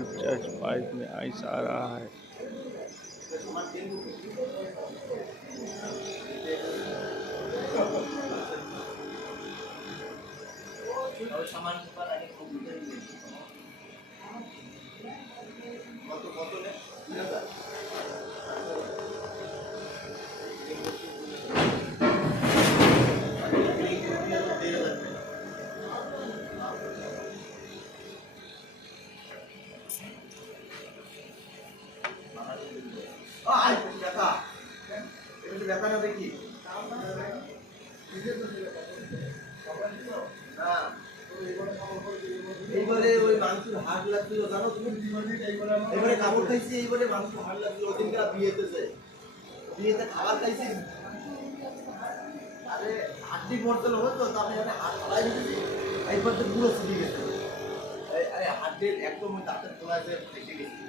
Just 5 में ice आ रहा है। দেখি এইবারে ওই মাংসের হাট লাগছিল জানো তুমি? এবারে কামড় খাইছি, এইবারে মাংসের হাট লাগছিল। ওদিনকার বিয়েতে খাবার খাইছি। আরে হাড্ডি পড়তে হবে তো, তারপরে হাত ফালাই দিয়েছি, একবার তো পুরো ছুটি গেছে। আরে হাড্ডির একদম দাঁতের খোলা যে ফেটে গেছে।